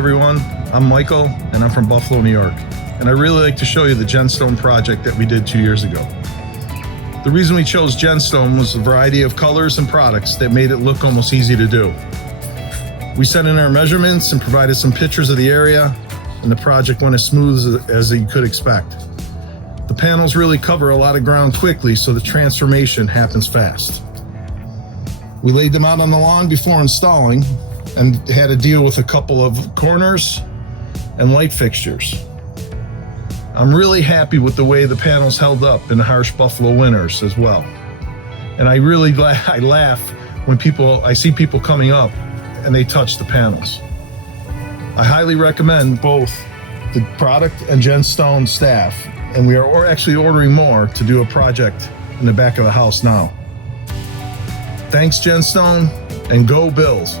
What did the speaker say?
everyone. I'm Michael, and I'm from Buffalo, New York. And I really like to show you the GenStone project that we did 2 years ago. The reason we chose GenStone was the variety of colors and products that made it look almost easy to do. We sent in our measurements and provided some pictures of the area, and the project went as smooth as you could expect. The panels really cover a lot of ground quickly, so the transformation happens fast. We laid them out on the lawn before installing and had to deal with a couple of corners and light fixtures. I'm really happy with the way the panels held up in the harsh Buffalo winters as well. And I laugh when I see people coming up and they touch the panels. I highly recommend both the product and GenStone staff, and we are actually ordering more to do a project in the back of the house now. Thanks, GenStone, and go Bills.